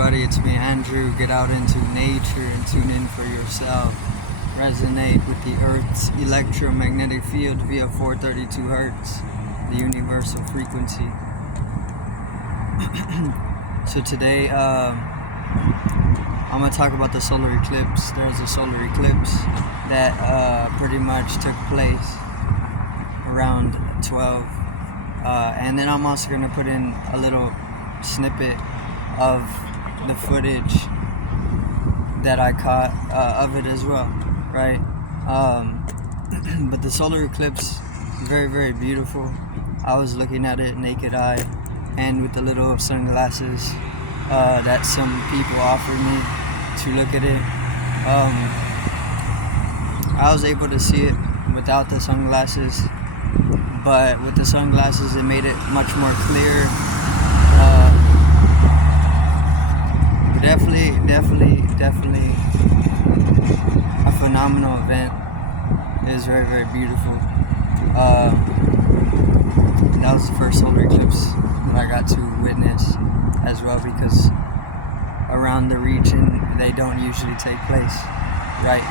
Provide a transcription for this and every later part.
everybody, it's me Andrew. Get out into nature and tune in for yourself. Resonate with the Earth's electromagnetic field via 432 Hertz, the universal frequency. So today I'm going to talk about the solar eclipse. There's a solar eclipse that pretty much took place around 12. And then I'm also going to put in a little snippet of the footage that I caught of it as well, right? But the solar eclipse, very, very beautiful. I was looking at it naked eye and with the little sunglasses that some people offered me to look at it. I was able to see it without the sunglasses, but with the sunglasses it made it much more clear. Definitely a phenomenal event. It was very, very beautiful. That was the first solar eclipse that I got to witness as well, because around the region they don't usually take place, right?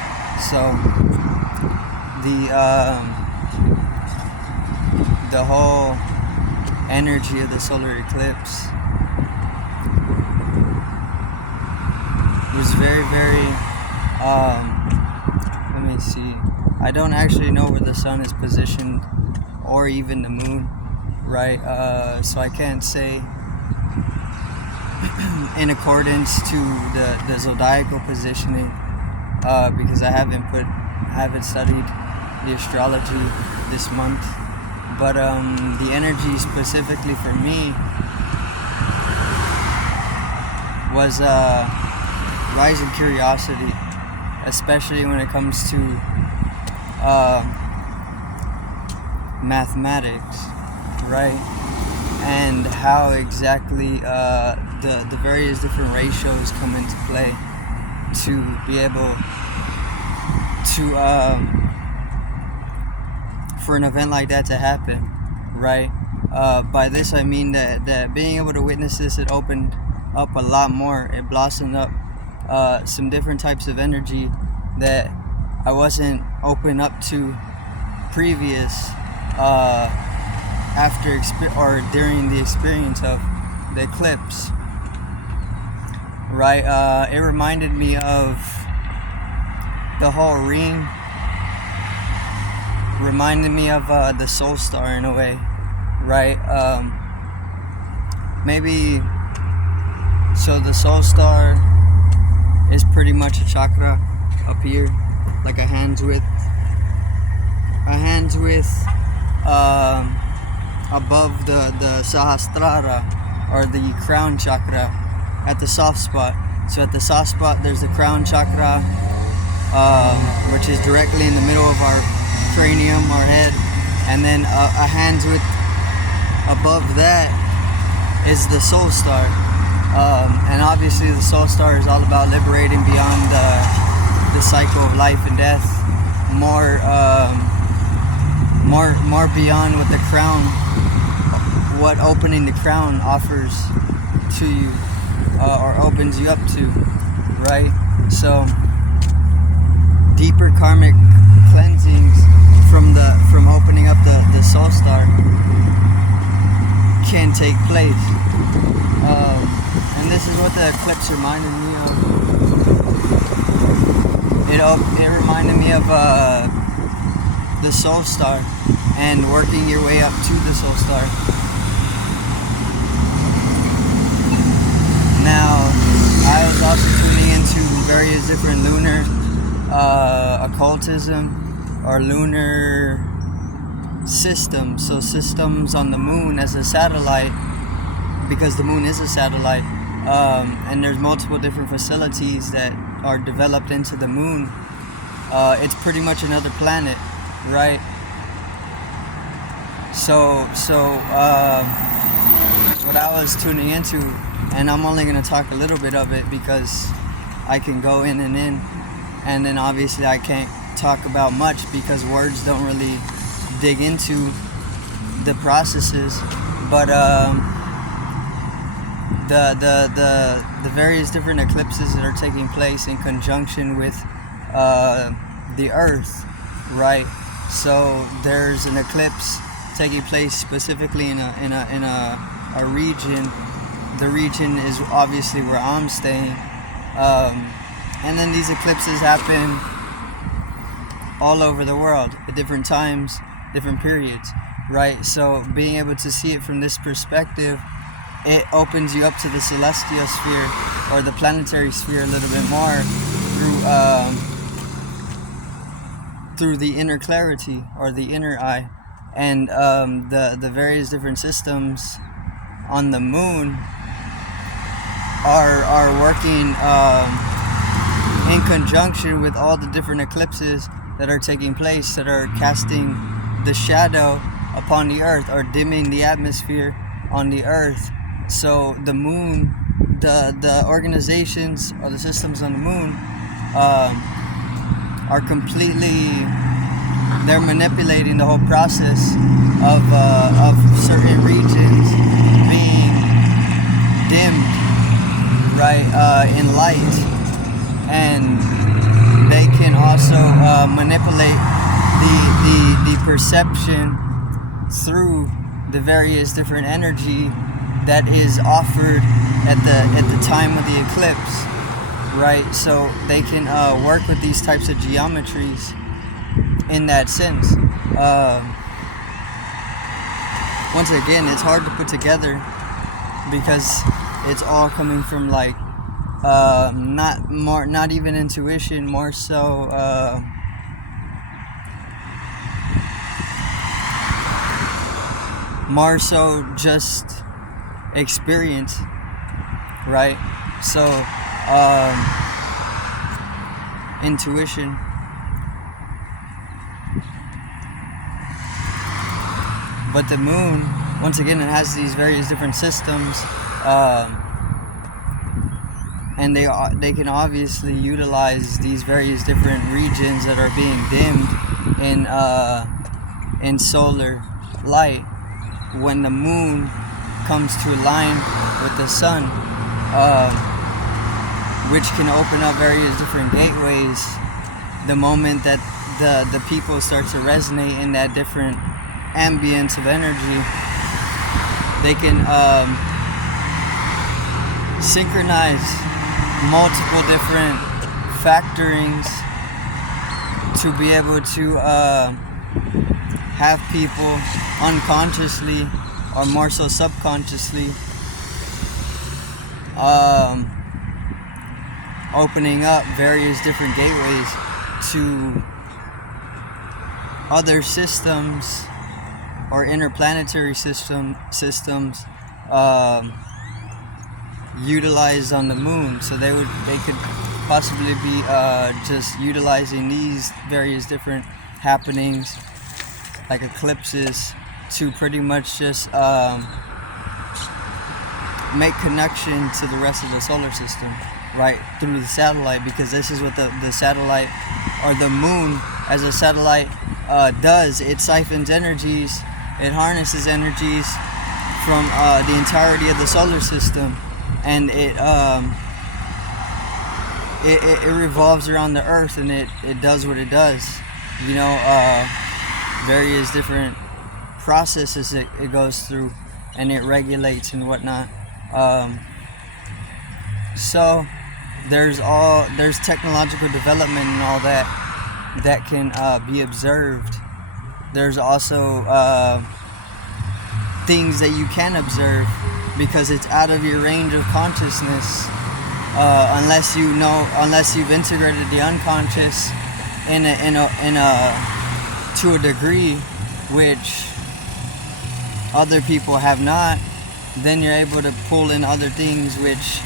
So the whole energy of the solar eclipse was very, very, let me see, I don't actually know where the sun is positioned or even the moon, right? So I can't say in accordance to the zodiacal positioning, because I haven't studied the astrology this month. But the energy specifically for me was rising curiosity, especially when it comes to mathematics, right? And how exactly the various different ratios come into play to be able to for an event like that to happen, right? By this I mean that being able to witness this, it opened up a lot more. It blossomed up some different types of energy that I wasn't open up to previous after or during the experience of the eclipse, right? It reminded me of the whole ring, reminded me of the soul star in a way, right? Maybe so the soul star is pretty much a chakra up here, like a hand's width above the Sahasrara, or the crown chakra, at the soft spot. So at the soft spot there's the crown chakra, which is directly in the middle of our cranium, our head, and then a hand's width above that is the soul star. And obviously the soul star is all about liberating beyond the cycle of life and death, more beyond what the crown, what opening the crown offers to you, or opens you up to, right? So deeper karmic cleansings from opening up the soul star can take place. And this is what the eclipse reminded me of. It reminded me of the soul star and working your way up to the soul star. Now, I was also tuning into various different lunar occultism or lunar systems. So systems on the moon as a satellite, because the moon is a satellite, and there's multiple different facilities that are developed into the moon. It's pretty much another planet, right? So what I was tuning into, and I'm only going to talk a little bit of it because I can go in, and then obviously I can't talk about much because words don't really dig into the processes. But the various different eclipses that are taking place in conjunction with the Earth, right? So there's an eclipse taking place specifically in a region. The region is obviously where I'm staying, and then these eclipses happen all over the world at different times, different periods, right? So being able to see it from this perspective, it opens you up to the celestial sphere or the planetary sphere a little bit more through the inner clarity or the inner eye, and the various different systems on the moon are working in conjunction with all the different eclipses that are taking place, that are casting the shadow upon the Earth or dimming the atmosphere on the Earth. So the moon, the organizations or the systems on the moon are completely, they're manipulating the whole process of certain regions being dimmed, right, in light, and they can also manipulate the perception through the various different energy that is offered at the time of the eclipse, right? So they can work with these types of geometries in that sense. Once again, it's hard to put together because it's all coming from like not even intuition, more so just experience, right? So intuition. But the moon, once again, it has these various different systems, and they can obviously utilize these various different regions that are being dimmed in solar light when the moon comes to align with the sun, which can open up various different gateways the moment that the people start to resonate in that different ambience of energy. They can synchronize multiple different factorings to be able to have people unconsciously or more so subconsciously opening up various different gateways to other systems or interplanetary systems utilized on the moon. So they could possibly be just utilizing these various different happenings like eclipses to pretty much just make connection to the rest of the solar system, right, through the satellite, because this is what the satellite or the moon as a satellite does. It siphons energies, it harnesses energies from the entirety of the solar system, and it revolves around the Earth, and it does what it does, you know, various different processes it goes through, and it regulates and whatnot. So there's technological development and all that can be observed. There's also things that you can observe because it's out of your range of consciousness, unless you've integrated the unconscious to a degree which other people have not. Then you're able to pull in other things which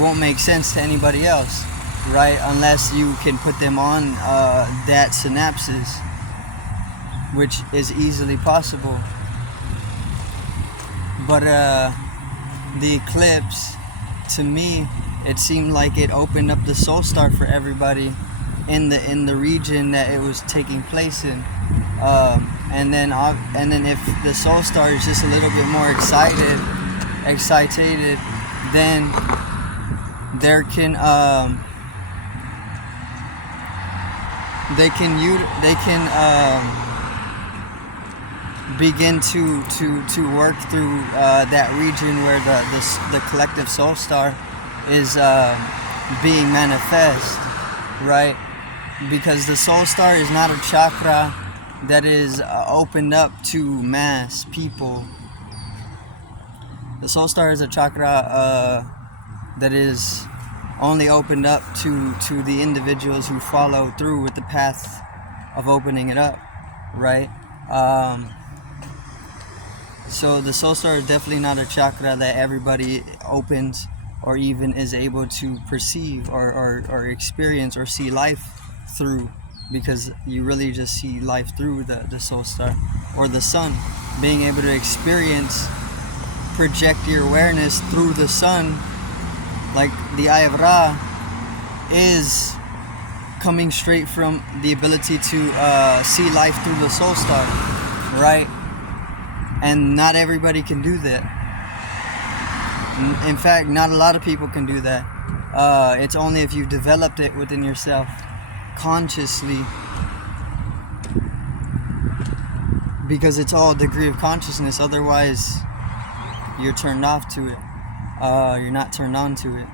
won't make sense to anybody else, right? Unless you can put them on that synapses, which is easily possible. But the eclipse, to me, it seemed like it opened up the soul star for everybody in the region that it was taking place in. And then if the soul star is just a little bit more excited, then there can they can begin to work through that region where the collective soul star is being manifest, right? Because the soul star is not a chakra that is opened up to mass people. The soul star is a chakra that is only opened up to the individuals who follow through with the path of opening it up, right? So the soul star is definitely not a chakra that everybody opens or even is able to perceive or experience or see life through, because you really just see life through the soul star or the sun. Being able to experience, project your awareness through the sun, like the Eye of Ra, is coming straight from the ability to see life through the soul star, right? And not everybody can do that. In fact, not a lot of people can do that. It's only if you've developed it within yourself consciously, because it's all a degree of consciousness. Otherwise, you're turned off to it. You're not turned on to it.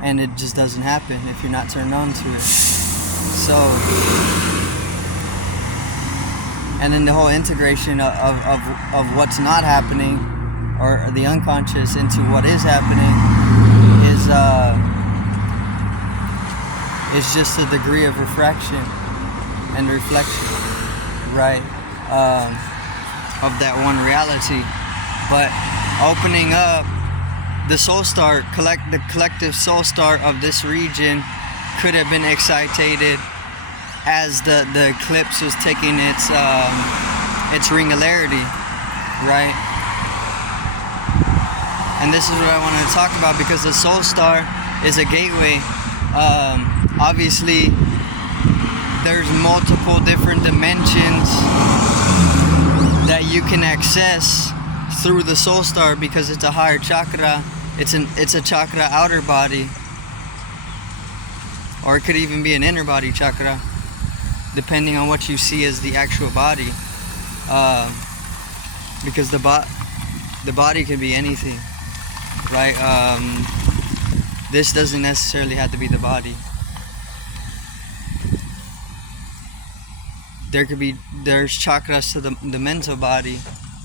And it just doesn't happen if you're not turned on to it. So, and then the whole integration of what's not happening, or the unconscious, into what is happening is just a degree of refraction and reflection, right, of that one reality. But opening up the soul star, the collective soul star of this region could have been excited as the eclipse was taking its ringularity, right? And this is what I wanted to talk about, because the soul star is a gateway. Obviously, there's multiple different dimensions that you can access through the soul star, because it's a higher chakra. It's a chakra outer body, or it could even be an inner body chakra, depending on what you see as the actual body. Because the body can be anything, right? This doesn't necessarily have to be the body. There's chakras to the mental body,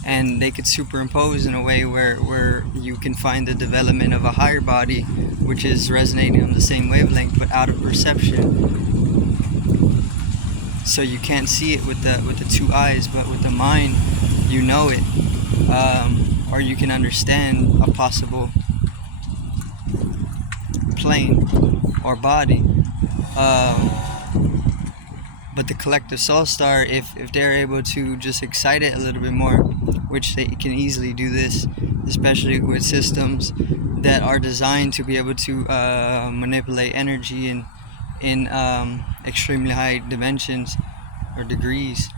and they could superimpose in a way where you can find the development of a higher body, which is resonating on the same wavelength but out of perception. So you can't see it with the two eyes, but with the mind you know it, or you can understand a possible plane or body. But the collective soul star, if they're able to just excite it a little bit more, which they can easily do this, especially with systems that are designed to be able to manipulate energy in extremely high dimensions or degrees,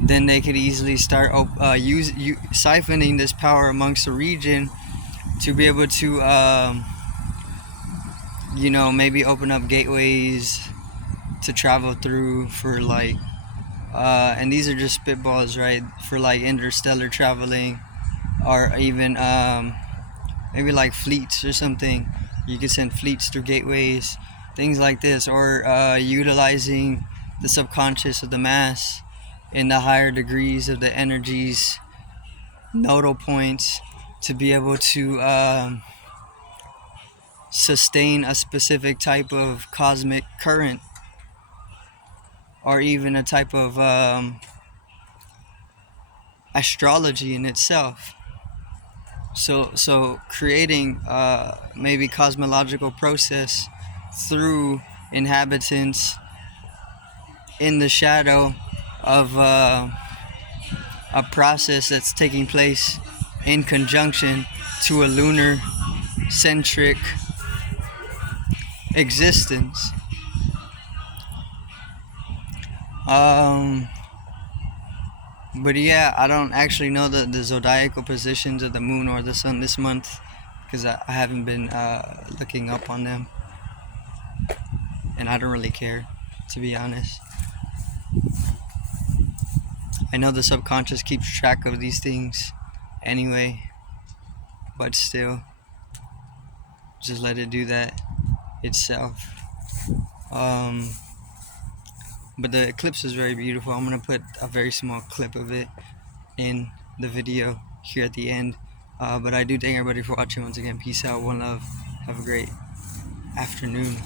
then they could easily start siphoning this power amongst the region to be able to maybe open up gateways to travel through for and these are just spitballs, right, for interstellar traveling, or even maybe fleets or something. You could send fleets through gateways, things like this, or utilizing the subconscious of the mass in the higher degrees of the energies, nodal points, to be able to sustain a specific type of cosmic current, or even a type of astrology in itself. So creating maybe cosmological process through inhabitants in the shadow of a process that's taking place in conjunction to a lunar centric existence. But yeah, I don't actually know the zodiacal positions of the moon or the sun this month because I haven't been looking up on them, and I don't really care, to be honest. I know the subconscious keeps track of these things anyway, but still, just let it do that itself. Um, but the eclipse is very beautiful. I'm gonna put a very small clip of it in the video here at the end. But I do thank everybody for watching once again. Peace out, one love. Have a great afternoon.